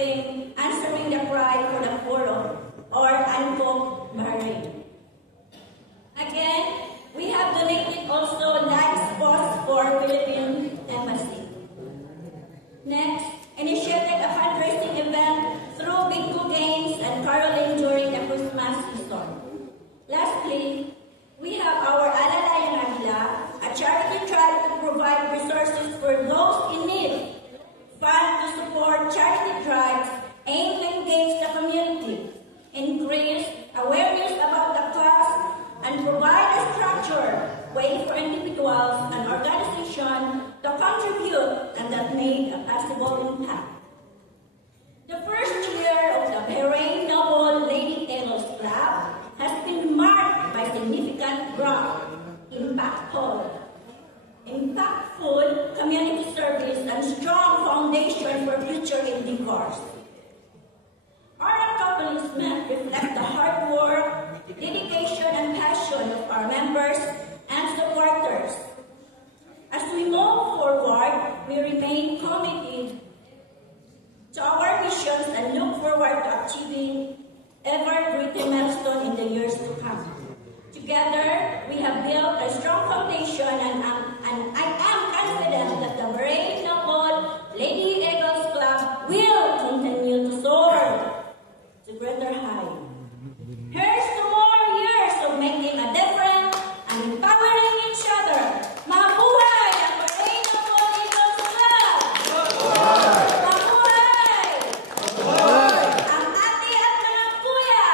equipping Answering the Cry for the Poor, or ANCOP Bahrain. Again, we have donated also live spots for Philippine Embassy. Next, initiated a fundraising event through bingo games and caroling during the Christmas season. Lastly, we have our Alalayan Agila, a charity drive to provide resources for those in need, fund to support charity drives aimed to engage the community, increase awareness about the cause, and provide a structured way for individuals and organizations to contribute and that made a possible impact. The first year of the Bahrain Noble Lady Eagles Club has been marked by significant growth, impactful community service, and strong foundation for future endeavors. Our accomplishments reflect the hard work, dedication, and passion of our members and supporters. As we move forward, we remain committed to our missions and look forward to achieving ever-greater milestone in the years to come. Together, we have built a strong foundation, and I am confident that the Bahrain Noble Lady Eagles Club will continue to soar to greater height. Here's to more years of making a difference and empowering each other. Mabuhay ang Bahrain Noble Eagles Club! Mabuhay! Ang ate at mga kuya!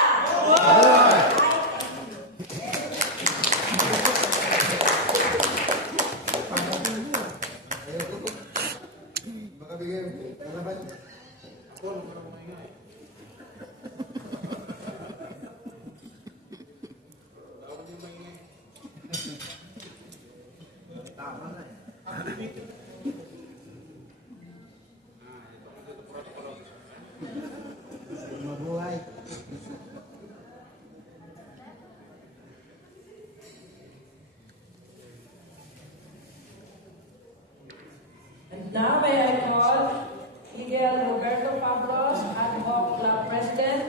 Mabuhay. And now may I call Miguel Roberto Pablos, Ad hoc Club President,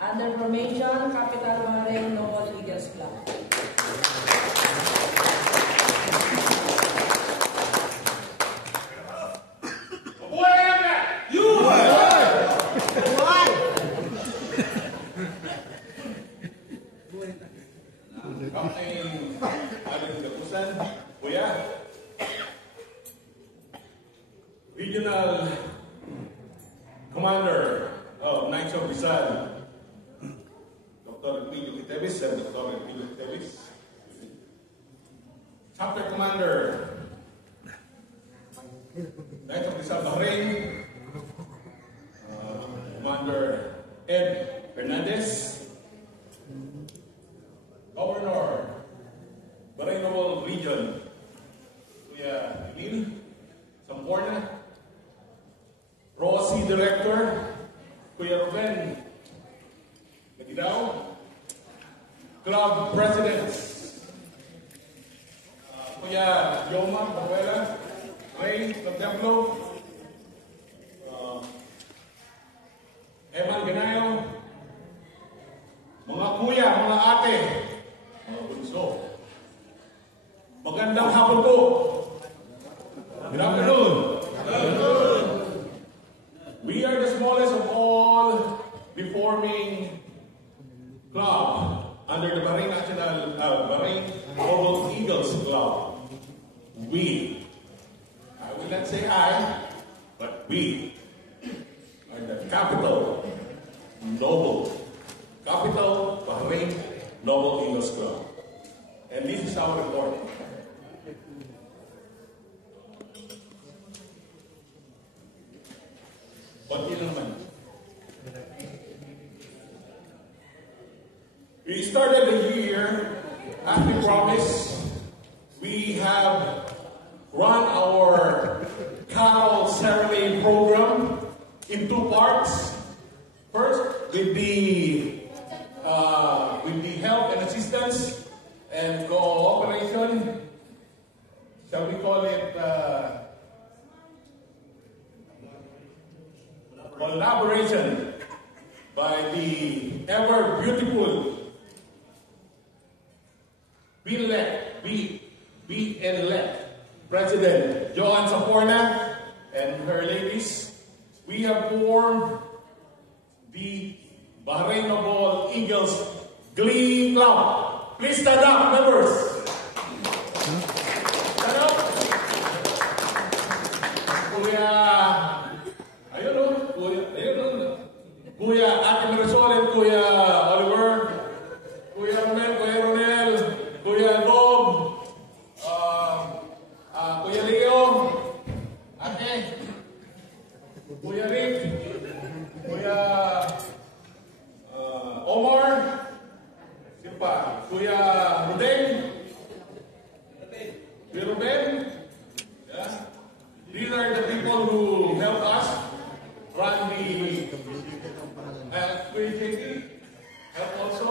under Formation, Capital Bahrain Noble Eagles Club. Regional Commander of Knights of Rizal, Dr. Emilio Quitevis and Dr. Emilio Quitevis. Chapter Commander, Knights of Rizal Bahrain, Commander Ed Hernandez. Governor, Bahrain Noble Region, Kuya Emil Samporna. Rossi Director, Kuya Ruben Magidao. Club Presidents, Kuya Yoma Baruela, Ray Templo, Eman Ganayo, mga kuya, mga ate, mga bunso. Magandang hapon po. Good afternoon. We are the smallest of all the forming club under the Bahrain Noble Eagles Club. We, I will not say I, but we are the Capital Bahrain Noble Eagles Club. And this is our report. Konti naman. We started the year as we promised. We have run our carol ceremony program in two parts. First, with the help and assistance and cooperation, shall we call it collaboration by the ever beautiful be-elect President Joan Saporna and her ladies, we have formed the Bahrain Noble Eagles Glee Club. Please stand up, members. Stand up. Kuya, ayun o, Kuya Ate Marisol and Kuya Oliver, Kuya Romel, Kuya Ronel, Kuya Gob, Kuya Leo, Ate, Kuya Rick, Kuya Omar, siapa? Kuya Ruben, Kuya Ruben, yeah. These are the people who help us run the Kuya JT, help also.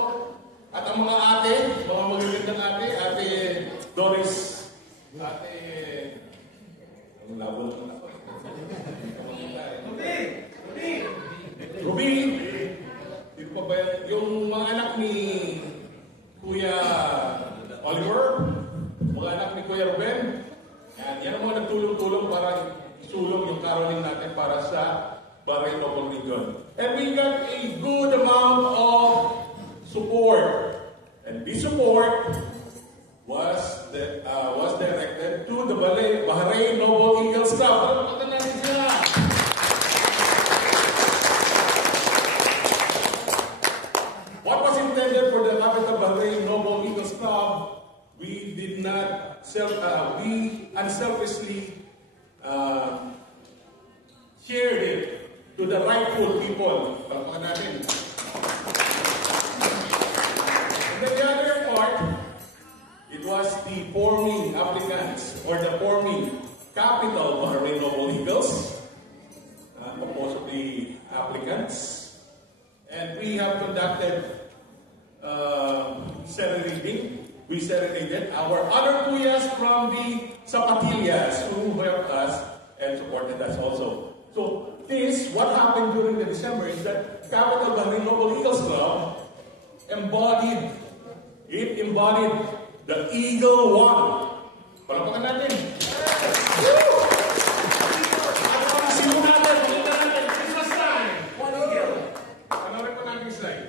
At ang mga ate, mga magagandang ate, Ate Doris, Ate, ang labo na ako. Ruby, dito pa ba yung mga anak ni Kuya Oliver, mga anak ni Kuya Ruben, yan ang mga nagtulong-tulong para isulong yung caroling natin para sa Bahrain Noble Eagles. And we got a good amount of support. And this support was directed to the Bahrain Noble Eagles Club. Pagkakita natin sila. What was intended for the Capital Bahrain Noble Eagles Club, we did not we unselfishly shared it to the rightful people. Pagkakita natin. And then the other part, it was the forming applicants or the forming Capital Bahrain Noble Eagles, composed of the applicants. And we have conducted serenading. We serenaded our other kuyas from the Zapatillas who helped us and supported us also. So what happened during the December is that Capital Bahrain Noble Eagles Club embodied the Eagle One. Palakpakan natin. Sino natin? Pakita natin. Christmas time. One Eagle. Panoorin po natin yung slide.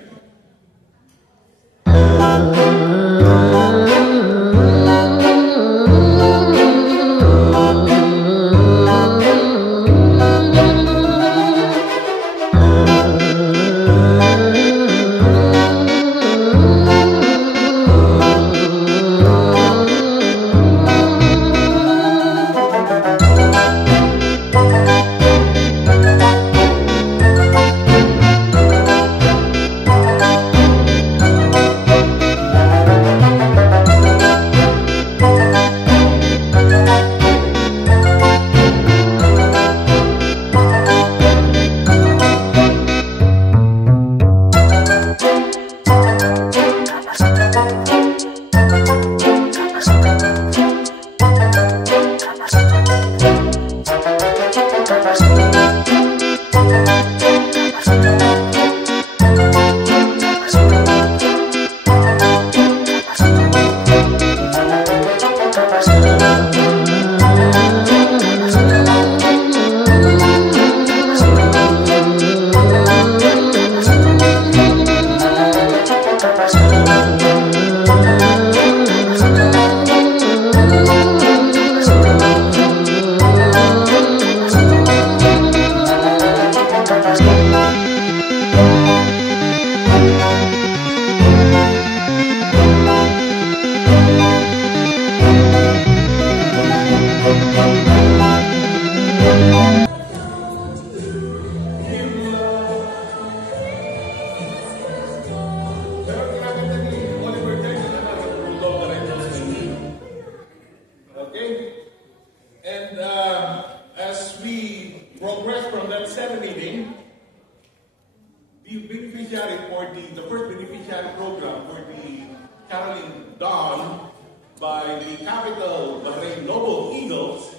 The first beneficiary program for the caroling done by the Capital Bahrain Noble Eagles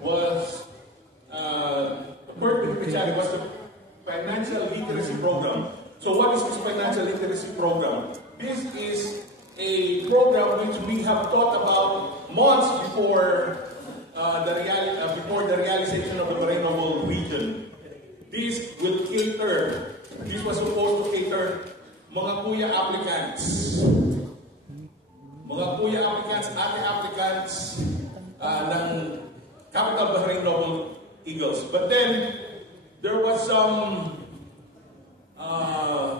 was the first beneficiary was financial literacy program. So what is this financial literacy program? This is a program which we have thought about months before before the realization of the Marinobel region. This was supposed to cater mga kuya applicants. Mga kuya applicants, ate applicants ng Capital Bahrain Noble Eagles. But then, there was some, I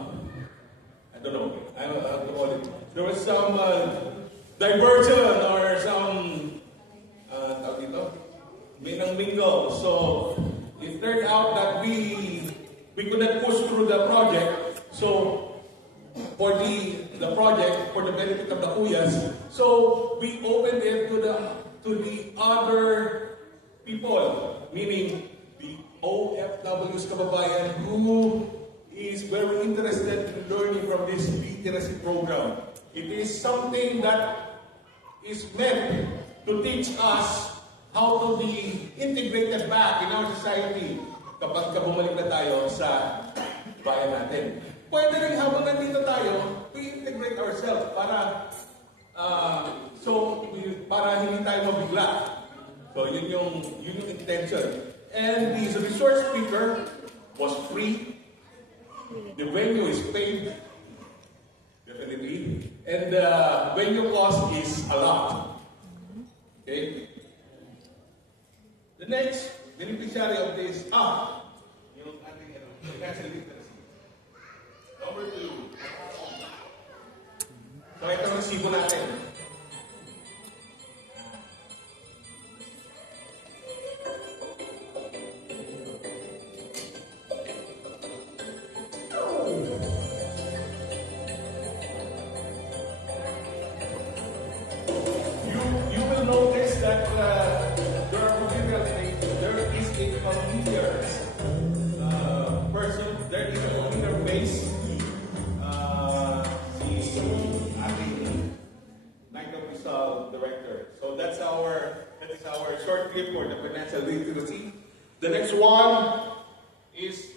don't know, I have to call it. There was some diversion or some, tawag dito, mingle. So, it turned out that we could not push through the project. So, for the project, for the benefit of the kuyas, so we opened it to the other people, meaning the OFWs kababayan who is very interested in learning from this literacy program. It is something that is meant to teach us how to be integrated back in our society kapag bumalik na tayo sa bayan natin. Pwede rin habang nandito tayo, we integrate ourselves para para hindi tayo mabigla. So yun yung intention. And the resource speaker was free. The venue is paid, definitely. And the venue cost is a lot. Okay? The next beneficiary of this, yung ating financial literacy. Number 2. So ito ang resibo natin. You will notice that there are familiar things. There is a familiar person. There is a familiar face. Director. So that is our short clip for the financial literacy. The next one is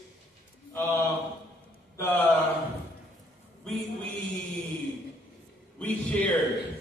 we shared